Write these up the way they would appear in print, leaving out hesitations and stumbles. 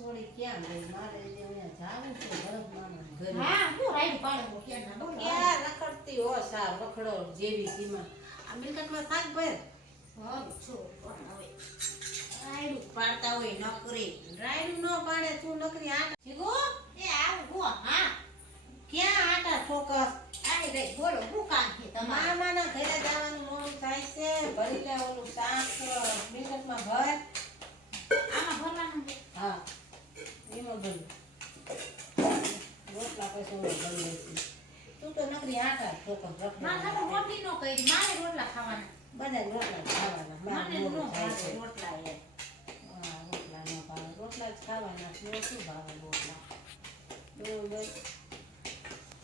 છોડી ક્યાં ગઈ મારે જે અહીંયા જાવું છે ગરમમાં ઘરે હા હું રાઈડ પાડો ક્યાં ના ક્યાં રખડતી હો સા રખડો જેવી સીમા આ મિલકતમાં થાક ભર હા છો પણ હવે રાઈડ પાડતા હોય નકરી રાયડું ન પાડે તું નકરી આટા જીગો એ આવ ગો હા ક્યાં આટા ઠોકસ આઈ રે બોલો હું કામ છે તમારે મામાના ઘરે જવાનું મોડું થાય છે ભરી લે ઓલું શાક મિલકતમાં ભર આમાં ભરવાનું છે હા એમાં ભરી રોટલા પછી ઓલો ભરી લેતી તું તો નકરી આટા ઠોકસ મારે રખડે તો રોટલી નો કરી મારે રોટલા ખાવાના બધા રોટલા જ ખાવાના મારે મને નો મોડું થાય છે ભાવે રોટલા એ હા રોટલા ન ભાવે રોટલા જ ખાવાના છે શું ભાવે રોટલા બરોબર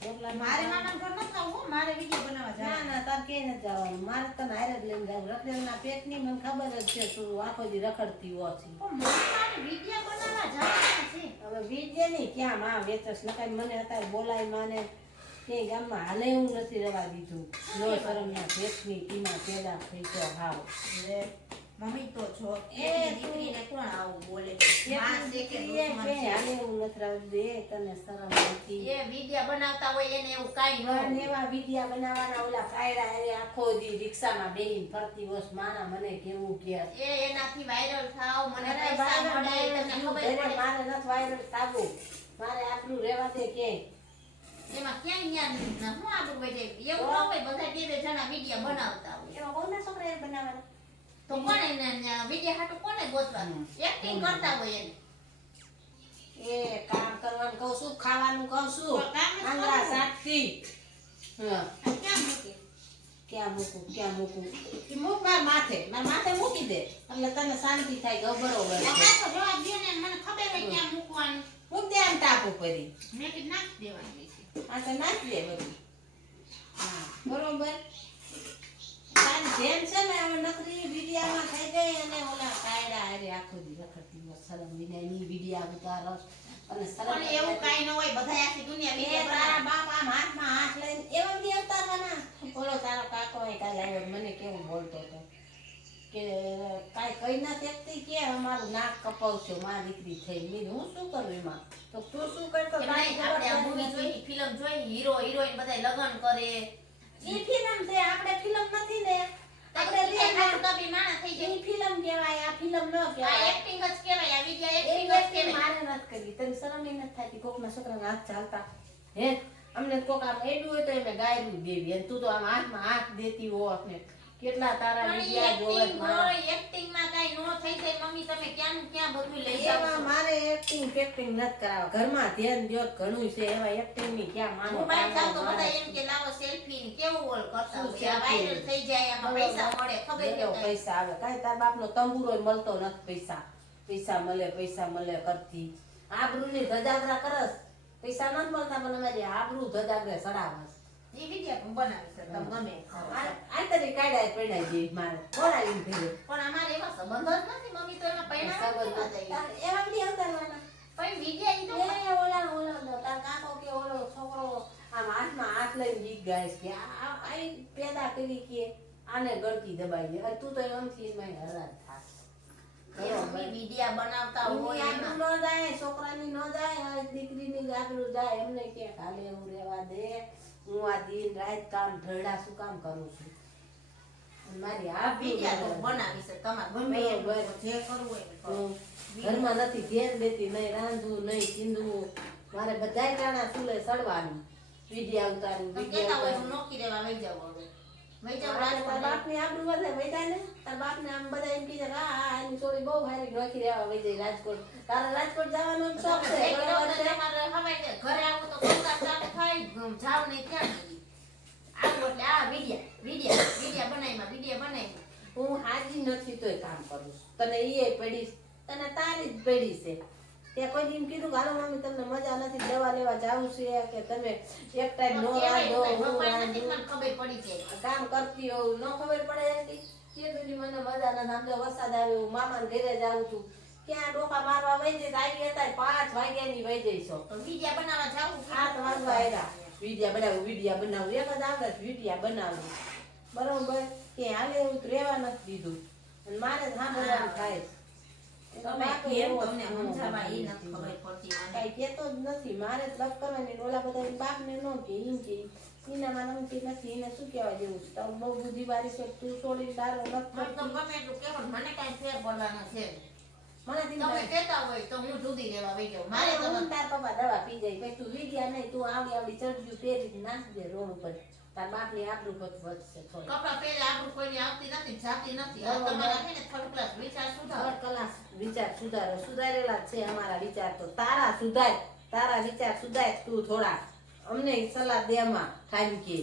રોટલા મારે મામા ઘર ન ખાવું મારે વિડિયો બનાવવા ના જવાનું ના તાર કે ન જવાનું મારે તને હારે જ લઈને જવું રખડેલના પેટની મને ખબર જ છે તું આખો દી રખડતી હોછી પણ મારે વિડિયો બનાવવા જવાનું છે હવે બીજે નહીં ક્યાં માં વેચસ નકાઈ મને અત્યારે બોલાય માને ક્યાંય ગામમાં હાલે એવું નથી રવા દીધું નો શરમના પેટની ટીમાં પેદા થઈ ગયો હાવ લે મમ્મી તો જો એ એ દીકરીને કોણ આવું બોલે માં છે કે દુશ્મન છે હાલે એવું નથી રવા દે તને શરમ નથી એ વિડિયા બનાવતા હોય એને એવું કાઈ ન પણ હોય. એવા વિડિયા બનાવવાના ઓલા કાયડા અરે આખો દી રિક્ષામાં બેહીને ફરતી હોસ માના મને કેવું કે એ એનાથી વાયરલ થાવ મને અરે પૈસા વાયરલ મળે તમને થયું, ખબર ઘરે પડે મારે નથી વાયરલ થાવું મારે આટલું રહેવા દે ક્યાંય એમાં ક્યાંય ન્યા હું આબુ વઈ જાય એવું ન હોય બધા બે બે જણા વિડિયા બનાવતા હોય એમાં કોના છોકરા એ બનાવવાના તો કોને વિડિયા હાટુ કોને ગોતવાનું એક્ટિંગ કરતા હોય એને એ કામ કરવાનું કહું છું ખાવાનું કહું છું તો કામ જ આંગળા કરવું. સાટતી હા આ ક્યાં મૂકે ક્યાં મૂકું એ મૂક મારા માથે મૂકી દે એટલે તને શાંતિ થાય કે બરોબર છે આ તો જવાબ દે ને મને ખબર હોય ક્યાં મૂકવાનું મૂક દે આમ ટાપુ પરી મેં કીધું નાખી દેવાની છે આ તો નાખી દે બધું હા બરોબર તારી જેમ છે ને હવે નકરી વિડિયામાં થઈ ગઈ અને ઓલા કાયડા અરે આખો દી રખડતી હોય શરમ વિનાની વિડિયા ઉતારસ અને શરમ પણ એવું કાઈ ન હોય બધા આખી દુનિયા એ વિડિયા તારા બનાવે બાપ આમ હાથમાં હાથ લઈને એવા બી ઉતારવાના બોલો તારો કાકો એ કાલે આવ્યો મને કેવું બોલતો હતો કે કાંઈ કઈ ના શકતી કે અમારું નાક કપાવશો મારી દીકરી થઈ મેં હું શું કરું એમાં તો તું શું કરતો એમ નહીં, આપણે આ મૂવી જોઈ ફિલ્મ જોઈ હીરો હિરોઈન બધા લગન કરે ઈ ફિલ્મ છે આપણે ફિલ્મ નથી ને આપણે આપણે real હાટુ કભી માણા થઈ જાય ઈ ફિલ્મ કહેવાય આ ફિલ્મ ન આ કહેવાય એક્ટિંગ જ કહેવાય આ વિડિયા એ એક્ટિંગ જ વ્યક્તિ કહેવાય મારે નથી કરવી તને શરમ ય નથી થતી કોકના છોકરાના હાથ ચાલતા હે અમને કોક આમ એડું હોય તો એમે ગાયરું દેવી અને તું તો આમ હાથમાં હાથ દેતી હોત ને કેટલા તારા પણ વિડિયા જોવે એક્ટિંગ હોય એક્ટિંગ માં કાઈ નો થઈ જાય મમ્મી તમે ક્યાં નું ક્યાં બધું લઈ જાવ એવા મારે એક્ટિંગ ફેક્ટિંગ નથી કરાવવા ઘરમાં ધ્યાન દ્યો ઘણું છે એવા એક્ટિંગ ની ક્યાં માનો હું બહાર જાઉં તો બધા એમ કે લાવો સેલ્ફી ને કેવું ઓલ કરતા શું હોય આ selfie? વાયરલ થઈ જાય આમાં પૈસા મળે ખબર કે બરાબર, કાંઈ? પૈસા આવે કાંઈ તાર બાપનો તંબુરો મળતો નથી પૈસા મળે કરતી આબરૂની ધજાગરા કરસ પૈસા નથી મળતા પણ અમારી આબરૂ ધજાગરે સડાવસ ઈ વિડિયા બનાવી છે તમે ગમે એ ખાઓ. આ તરી કાયડા પડાઈ દે મારે બોલાવીને ભેગો પણ અમારે એવા સંબંધ જ નથી મમ્મી તો એમાં પૈણા નથી દેવા જાય એવા બધી ઉતારવાના પણ વિડિયા ઈ તો એ ઓલા તાર કાકો કે ઓલો છોકરો આમ હાથમાં હાથ લઈને ગીત ગાય છે કે આ પેદા કરી કે આને ગળકી દબાઈ દે અરે તું તો એમથી એમાં હરાજ થાસ એ મમ્મી વિડિયા બનાવતા હોય એમાં આબરૂ ન જાય છોકરાની ન જાય આ દીકરીની જ આબરૂ જાય એમને કે કાલે એવું રહેવા દે હું આ દિન રાત કામ ઢળા શું કામ કરું છું અને મારી આબરૂ વિડિયા તો ન જાય. બનાવી છે તમારે ગમે એમ બરોબર. જે કરવું હોય એ કરો. હું ઘરમાં નથી ધ્યાન દેતી નહીં રાંધવું નહીં ચીંધવું મારે બધાય ટાણા ચૂલે સડવાનું વિડિયા ઉતારું તમે કહેતા હોય હું નોખી દેવા વઈ જાવ હવે વઈ જાવ તાર રાજકોટ બાપની આબરૂ વધે વૈદાય ને તાર બાપને આમ બધા એમ કીધે કે આ એની છોડી બહુ હારી નોખી રહેવા વઈ જાય રાજકોટ તારે રાજકોટ જવાનો શોખ છે બરોબર છે તમારે હવાઈ કે ઘરે આવું તો કોકા ચાલે થાય જાવ ને ક્યાં જઈએ આવું એટલે આ વિડિયા બનાવી હું હાજી નથી તોય કામ કરું છું. તને ઈ પડી તને તારી જ પડી છે તે કોઈ દી એમ કીધું કે હાલો મમ્મી તમને મજા નથી દવા લેવા જાવું છે કે તમે એક ટાઈમ નો રાંધો હું રાંધું ખબર પડી જાય કામ કરતી હોઉં ન ખબર પડે એમથી કીધું જી મને મજા નથી આમ તો વરસાદ આવ્યો હું મામાને ઘરે જાઉં છું ક્યાં ડોકા મારવા વઈ જઈશ આવી હતા 5 વાગ્યાની વઈ જઈશો તો વિડિયા બનાવવા જાવું 8 વાગવા આવ્યા વિડિયા બનાવું એક જ આવડે વિડિયા બનાવું બરોબર કે હાલે એવું તો રહેવા નથી દીધું અને મારે જ સાંભળવાનું થાય છે. એનો બાપ બાપો કેમ એવો તમને સ્નેહ સમજાવવા ઈ મને નથી ખબર પડતી મને. કાંઈ કહેતો જ નથી મારે જ લપ કરવાની ને ઓલા બધા એના બાપને ન કે ઈમ કે ઈનામાં નમતી નથી એને શું કહેવા જેવું છે તારું બહુ બુદ્ધિવાળી છે તું છોડીને દારો મને નથી તો કરતી ગમે એટલું કહેવો ને મને કાંઈ ફેર પડવાનો છે નહીં. મને તમે થી કહેતા હોય તો હું જુદી લેવા વઈ જાઉં. મારે મારે તો હું તાર પપ્પા દવા પી જાય પછી તું વિડિયા નહીં તું આવડી ચડ્યું પહેરી નાખ દે રોડ ઉપર તાર બાપની આબરૂ વધશે થોડી કપડાં પહેરે આપણું કોઈની આવતી નથી જાતી નથી. આ બરોબર. તમારા છે ને થર્ડ ક્લાસ વિચાર સુધારો. થર્ડ ક્લાસ વિચાર સુધારો સુધારેલા જ છે અમારા વિચાર તો તારા સુધાર તારા વિચાર સુધાર તું થોડા અમને સલાહ દેમાં ઠાવી કે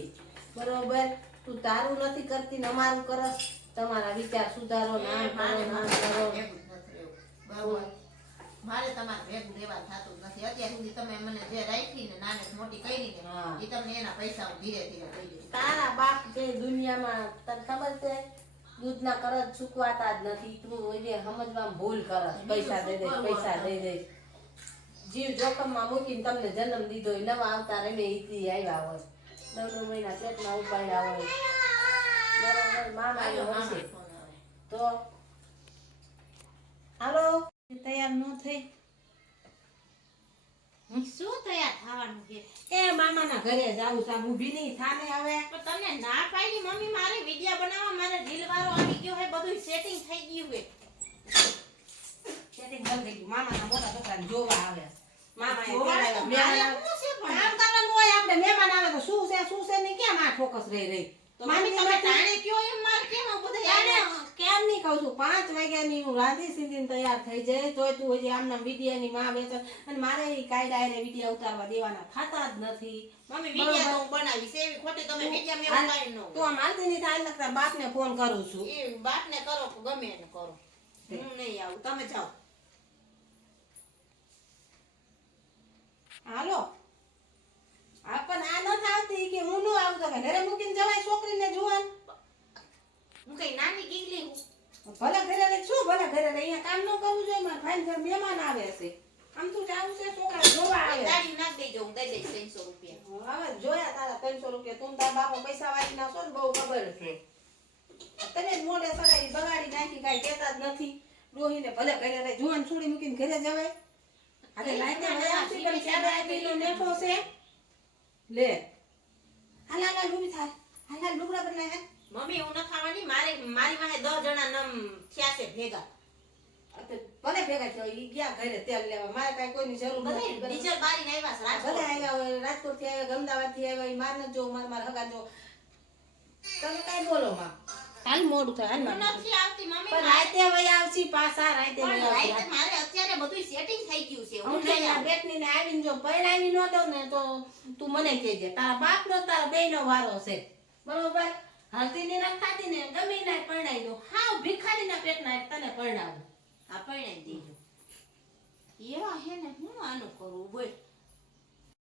બરોબર તું તારું નથી કરતી ને અમારું કરસ તમારા વિચાર સુધારો નામ મારે કરો નામ તમારે કરો ભેગું જ નથી રહેવું. બરોબર. મારે તમારે ભેગું રહેવા થતું જ નથી. અત્યાર સુધી તમે મને જે રાખી ને નાને મોટી કરી ને હા. એ તમને એના પૈસા હું ધીરે ધીરે દઈ દઈશ. તારા બાપ કે દુનિયામાં તને ખબર છે દૂધના કરજ ચૂકવાતા જ નથી તું એને સમજવામાં ભૂલ કરસ પૈસા દઈ દઈશ પૈસા દઈ દઈશ જીવ જોખમમાં મૂકીને તમને જન્મ દીધો હોય નવા આવતા રમે ઈથી આવ્યા હોય 9 મહિના પેટમાં ઉપાડ્યા હોય બરોબર મામા આયો હોય મામાનો છે ફોન આવે. તો હાલો તૈયાર ન થઈ શું તૈયાર થવાનું છે? એ મામાના ઘરે જાવું છે ઊભી નહીં થાને હવે પણ તમને ના પાડી મમ્મી મારે વિડિયા બનાવવા મારે રીલ વાળો આવી ગયો હે બધું સેટિંગ થઈ ગયું હે. સેટિંગ બંધ થઈ ગયું મામાના મોટા છોકરાને જોવા આવે મામા જોવા તો મારે શું છે પણ? કામ કરવાનું હોય આપણે મહેમાન આવે તો શું છે ને કેમ આ ફોકસ રહી રહી તો મમ્મી તમે તાણે કયો એમ મારે કેમ આ બધું યાદ આવે? કેમ નહીં કહું છું 5 વાગ્યાની હું રાંધી સીધીને તૈયાર થઈ જાય તોય તું હજી આમના વિડિયાની માં બેસે અને મારે ઈ કાયદા એને વિડિયા ઉતારવા દેવાના થતા જ નથી મમ્મી વિડિયા તો હું બનાવીશ એવી ખોટી તમે વિડિયા મેં ઉતારી ન તું આમ હાલતી નહીં થાય લગતા બાપને ફોન કરું છું એ બાપને કરો કે ગમે એને કરો હું નહીં આવું તમે જાઓ. હાલો આ પણ આ ન થાવતી કે હું ન આવું તો કે ઘરે મૂકીને જવાય છોકરીને જુવાન હું કઈ નાની ગીગલી હું. ભલે ઘરે રહી શું ભલે ઘરે રહી અહીંયા કામ ન કરવું જોઈએ મારે ભાઈ ઘર મહેમાન આવે છે આમ તું જાવું છે છોકરા જોવા આવે ગાડી નાખ દેજો હું દઈ દઈશ 300 રૂપિયા. હવે જોયા તારા 300 રૂપિયા તું તાર બાપો પૈસા વાળી નાખો ને બહુ ખબર છે તને જ મોઢે સગાઈ બગાડી નાખી કાંઈ કહેતા જ નથી ડોહીને ભલે ઘરે રહી જુવાન છોડી મૂકીને ઘરે જવાય આજે લાઈને વયા છે પણ ક્યારે આવીનો નેઠો છે લે હાલ હાલ ઊભી થાય હાલ હાલ લુગડા બદલાય મમ્મી હું ન ખાવાની મારી વાહે 10 જણા નમ થયા છે ભેગા. ભલે ભેગા થયો ઈ ગયા ઘરે તેલ લેવા મારે કાંઈ કોઈની જરૂર બધા નથી ડીઝલ બારીને આવ્યા છે બધા રાજકોટ. આવ્યા હોય રાજકોટ થી આવ્યા અમદાવાદ થી આવ્યા ઈ માર ન જો માર હગા જો તમે કાંઈ બોલો માં હાલ મોડું થાય હાલ હું માં નથી આવતી મમ્મી. પણ રાતે વયા આવશી પાછા રાતે પણ વયા આવશી રાતે મારે અત્યારે બધું સેટિંગ થઈ ગયું છે. હું હું નહીં ત્યાં આવું. બેટની ને આવીને જો પરણાવી ન દઉં ને તો તું મને કહેજે તારા બાપ નો તારા બેય નો વારો છે બરોબર હલતી ની રાત થાતી ને ગમે ના પરણાવી દો હાવ ભિખારી ના પેટના તને પરણાવું આ પરણાઈ દેજો. એવા હે ને હું આનું કરું બોલ.